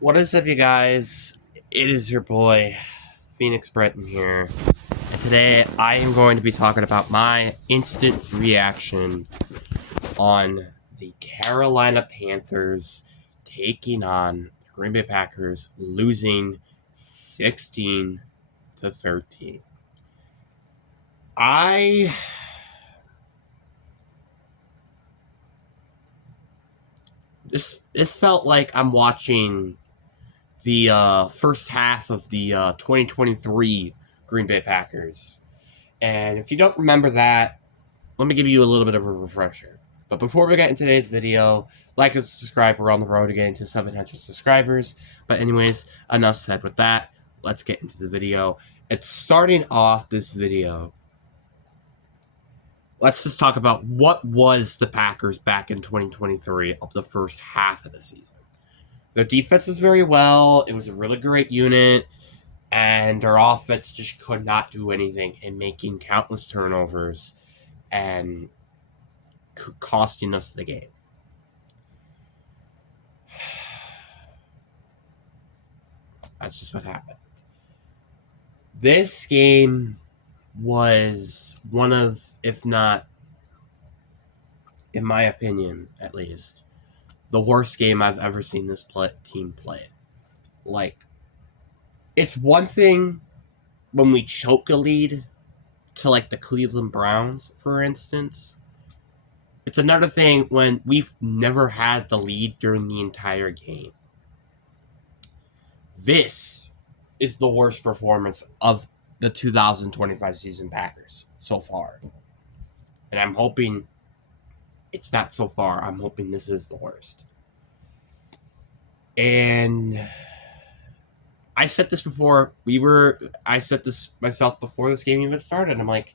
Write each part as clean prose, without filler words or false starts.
What is up, you guys? It is your boy, Phoenix Breton here. And today I am going to be talking about my instant reaction on the Carolina Panthers taking on the Green Bay Packers, losing 16-13. I this felt like I'm watching the first half of the 2023 Green Bay Packers. And if you don't remember that, let me give you a little bit of a refresher. But before we get into today's video, like and subscribe. We're on the road to getting to 700 subscribers. But anyways, enough said with that. Let's get into the video. It's starting off this video. Let's just talk about what was the Packers back in 2023 of the first half of the season. Their defense was very well. It was a really great unit. And their offense just could not do anything in making countless turnovers and costing us the game. That's just what happened. This game was one of, if not, in my opinion at least, the worst game I've ever seen this team play. Like, it's one thing when we choke a lead to, like, the Cleveland Browns, for instance. It's another thing when we've never had the lead during the entire game. This is the worst performance of the 2025 season Packers so far. And I'm hoping it's not so far. I'm hoping this is the worst. And I said this before. I said this myself before this game even started. I'm like,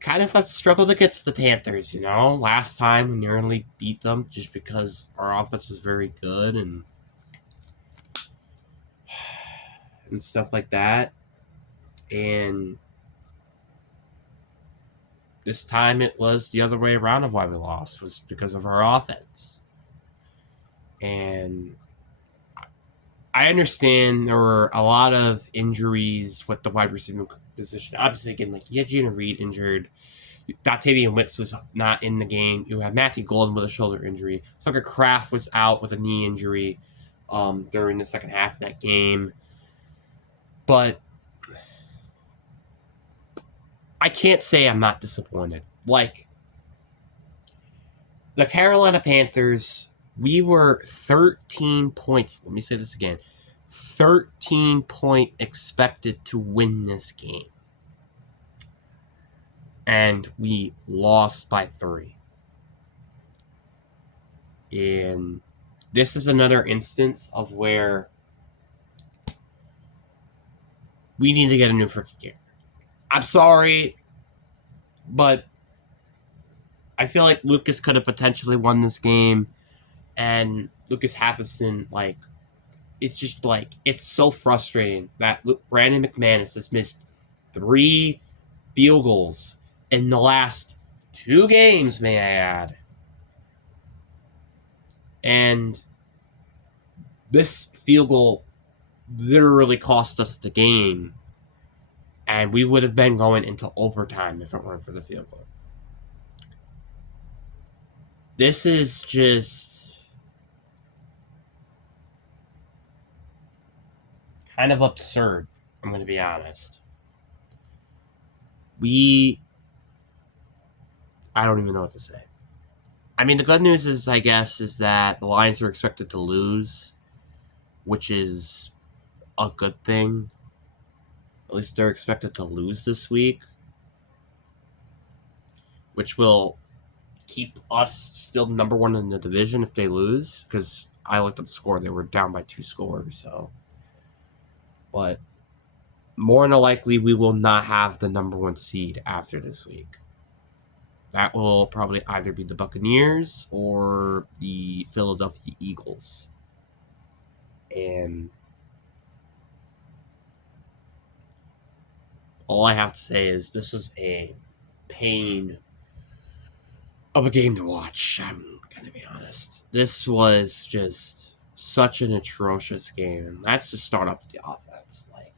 kind of struggled against the Panthers, you know? Last time we nearly beat them just because our offense was very good and stuff like that. And this time it was the other way around of why we lost, was because of our offense. And I understand there were a lot of injuries with the wide receiver position. Obviously, again, like, you had Gina Reed injured. Dotavian Wicks was not in the game. You had Matthew Golden with a shoulder injury. Tucker Kraft was out with a knee injury during the second half of that game. But I can't say I'm not disappointed. Like, the Carolina Panthers, we were 13 points. Let me say this again. 13-point expected to win this game. And we lost by 3. And this is another instance of where we need to get a new freaking kicker. I'm sorry, but I feel like Lucas could have potentially won this game. And Lucas Hafferson, like, it's just, like, it's so frustrating that Brandon McManus has missed 3 field goals in the last 2 games, may I add. And this field goal literally cost us the game. And we would have been going into overtime if it weren't for the field goal. This is just kind of absurd, I'm going to be honest. I don't even know what to say. I mean, the good news is, I guess, is that the Lions are expected to lose, which is a good thing. At least they're expected to lose this week, which will keep us still number 1 in the division if they lose, because I looked at the score. They were down by 2 scores, so. But more than likely, we will not have the number 1 seed after this week. That will probably either be the Buccaneers or the Philadelphia Eagles. And all I have to say is this was a pain of a game to watch. I'm going to be honest. This was just such an atrocious game. And that's to start up the offense. Like,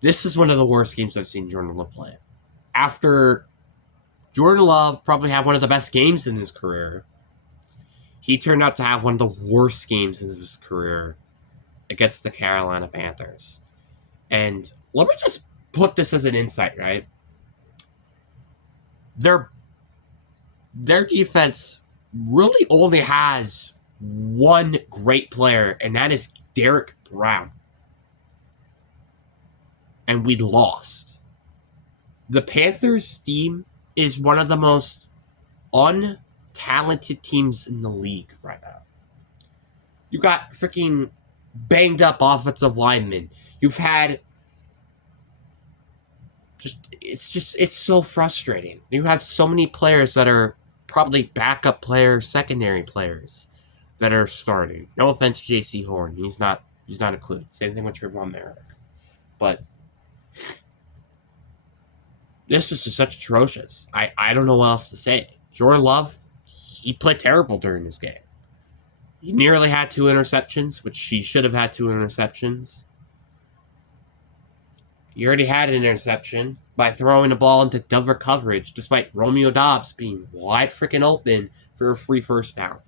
this is one of the worst games I've seen Jordan Love play. After Jordan Love probably had one of the best games in his career, he turned out to have one of the worst games of his career against the Carolina Panthers. And let me just put this as an insight, right? Their defense really only has one great player, and that is Derek Brown. And we lost. The Panthers team is one of the most untalented teams in the league right now. You got freaking banged up offensive linemen. You've had it's so frustrating. You have so many players that are probably backup players, secondary players that are starting. No offense to J.C. Horn. He's not included. Same thing with Trevon Merrick. But this was just such atrocious. I don't know what else to say. Jordan Love, he played terrible during this game. He nearly had 2 interceptions, which he should have had 2 interceptions. He already had an interception by throwing the ball into double coverage, despite Romeo Doubs being wide freaking open for a free first down.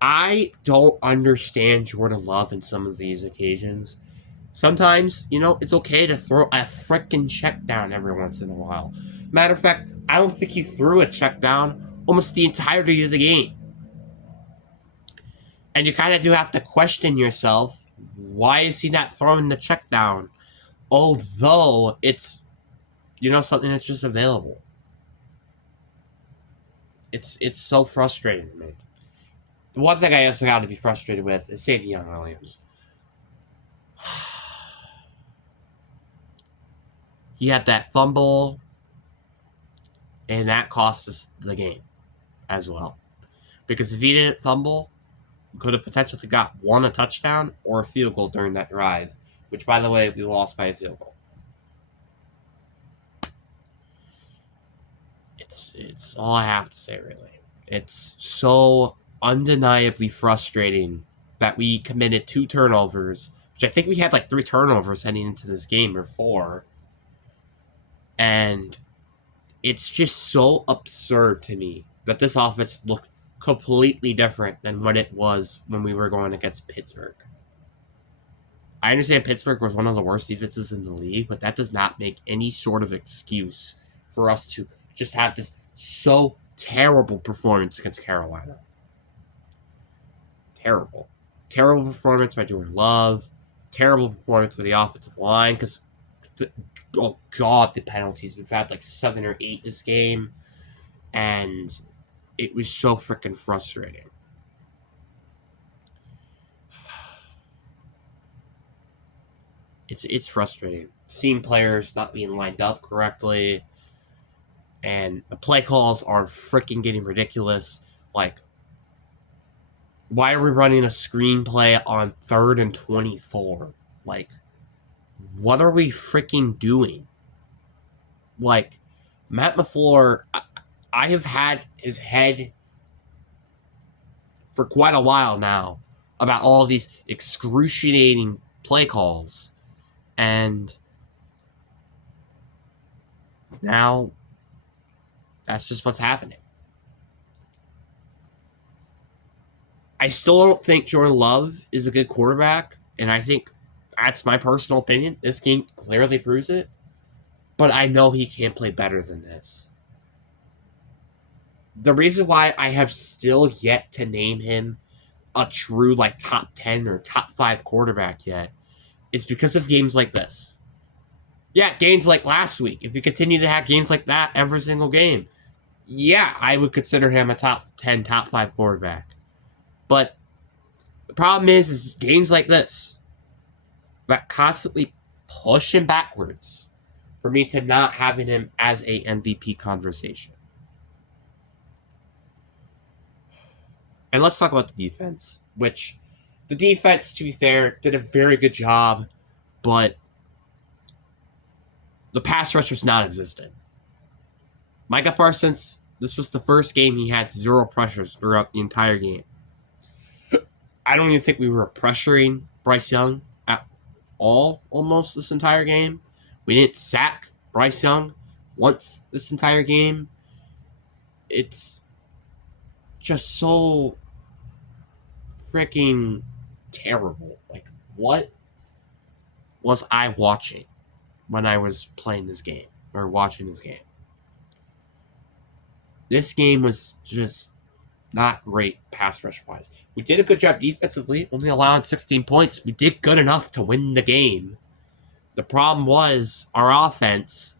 I don't understand Jordan Love in some of these occasions. Sometimes, it's okay to throw a freaking check down every once in a while. Matter of fact, I don't think he threw a check down almost the entirety of the game. And you kind of do have to question yourself, why is he not throwing the check down? Although it's, something that's just available. It's so frustrating to me. The one thing I also got to be frustrated with is Savion Williams. He had that fumble, and that cost us the game as well. Because if he didn't fumble, we could have potentially got a touchdown or a field goal during that drive, which, by the way, we lost by a field goal. It's all I have to say, really. It's so undeniably frustrating that we committed 2 turnovers, which I think we had 3 turnovers heading into this game, or 4. And it's just so absurd to me that this offense looked completely different than what it was when we were going against Pittsburgh. I understand Pittsburgh was one of the worst defenses in the league, but that does not make any sort of excuse for us to just have this so terrible performance against Carolina. Terrible. Terrible performance by Jordan Love. Terrible performance by the offensive line, because oh god, the penalties. We've had 7 or 8 this game, and it was so freaking frustrating. It's frustrating. Seeing players not being lined up correctly, and the play calls are freaking getting ridiculous. Why are we running a screenplay on 3rd and 24? What are we freaking doing? Matt LaFleur, I have had his head for quite a while now about all these excruciating play calls. And now that's just what's happening. I still don't think Jordan Love is a good quarterback, and I think that's my personal opinion. This game clearly proves it. But I know he can play better than this. The reason why I have still yet to name him a true top 10 or top 5 quarterback yet is because of games like this. Yeah, games like last week. If we continue to have games like that every single game, yeah, I would consider him a top 10, top 5 quarterback. But the problem is games like this that constantly push him backwards for me to not having him as a MVP conversation. And let's talk about the defense, which the defense, to be fair, did a very good job, but the pass rush was non-existent. Micah Parsons, this was the first game he had 0 pressures throughout the entire game. I don't even think we were pressuring Bryce Young at all almost this entire game. We didn't sack Bryce Young once this entire game. It's just so freaking terrible. Like, what was I watching when I was playing this game or watching this game? This game was just not great pass rush wise. We did a good job defensively, only allowing 16 points. We did good enough to win the game. The problem was our offense,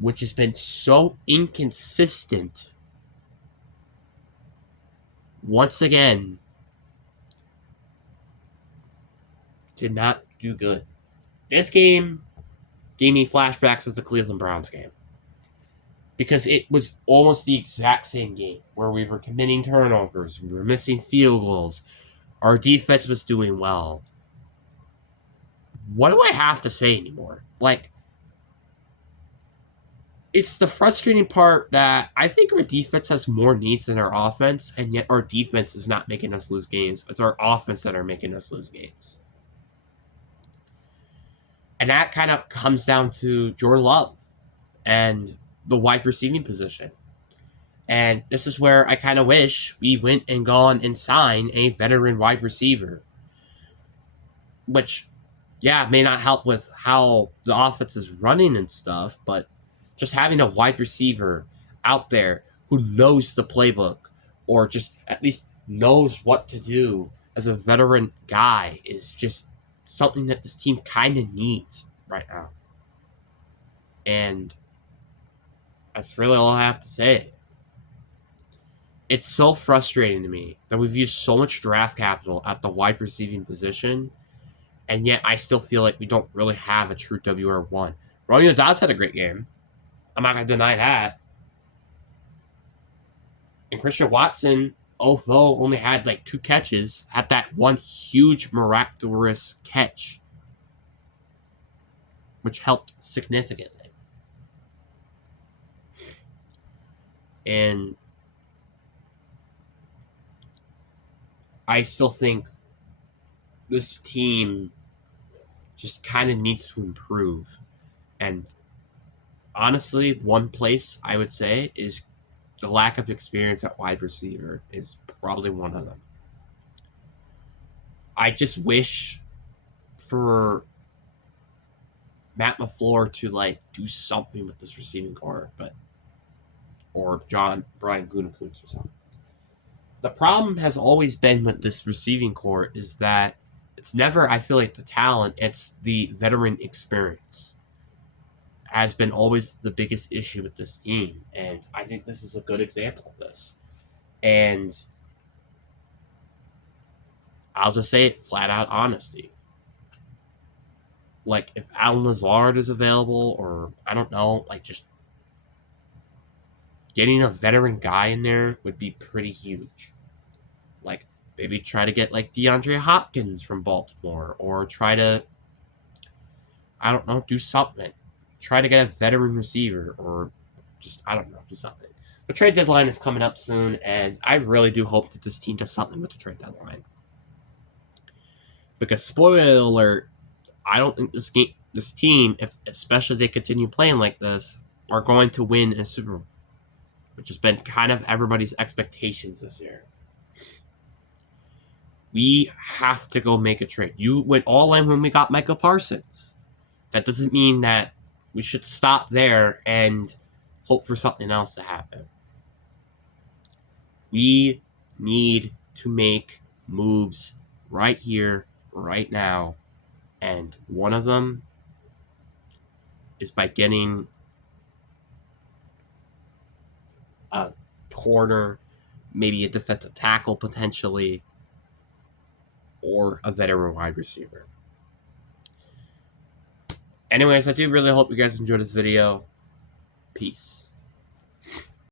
which has been so inconsistent, once again, did not do good. This game gave me flashbacks of the Cleveland Browns game, because it was almost the exact same game where we were committing turnovers, we were missing field goals, our defense was doing well. What do I have to say anymore? Like, it's the frustrating part that I think our defense has more needs than our offense, and yet our defense is not making us lose games. It's our offense that are making us lose games. And that kind of comes down to Jordan Love and the wide receiving position. And this is where I kind of wish we went and gone and signed a veteran wide receiver. Which, yeah, may not help with how the offense is running and stuff, but just having a wide receiver out there who knows the playbook or just at least knows what to do as a veteran guy is just something that this team kind of needs right now. And that's really all I have to say. It's so frustrating to me that we've used so much draft capital at the wide receiving position, and yet I still feel like we don't really have a true WR1. Romeo Doubs had a great game. I'm not going to deny that. And Christian Watson, although only had like 2 catches, had that one huge miraculous catch, which helped significantly. And I still think this team just kind of needs to improve. And honestly, one place I would say is the lack of experience at wide receiver is probably one of them. I just wish for Matt LaFleur to like do something with this receiving core, or Brian Gutekunst or something. The problem has always been with this receiving core is that it's never, I feel like, the talent, it's the veteran experience has been always the biggest issue with this team. And I think this is a good example of this. And I'll just say it flat out honesty. Like, if Alan Lazard is available, or I don't know, like, just getting a veteran guy in there would be pretty huge. Like, maybe try to get, like, DeAndre Hopkins from Baltimore, or try to, I don't know, do something. Try to get a veteran receiver, or just, I don't know, do something. The trade deadline is coming up soon, and I really do hope that this team does something with the trade deadline. Because, spoiler alert, I don't think this team, if especially they continue playing like this, are going to win a Super Bowl, which has been kind of everybody's expectations this year. We have to go make a trade. You went all in when we got Micah Parsons. That doesn't mean that we should stop there and hope for something else to happen. We need to make moves right here, right now. And one of them is by getting a corner, maybe a defensive tackle potentially, or a veteran wide receiver. Anyways, I do really hope you guys enjoyed this video. Peace.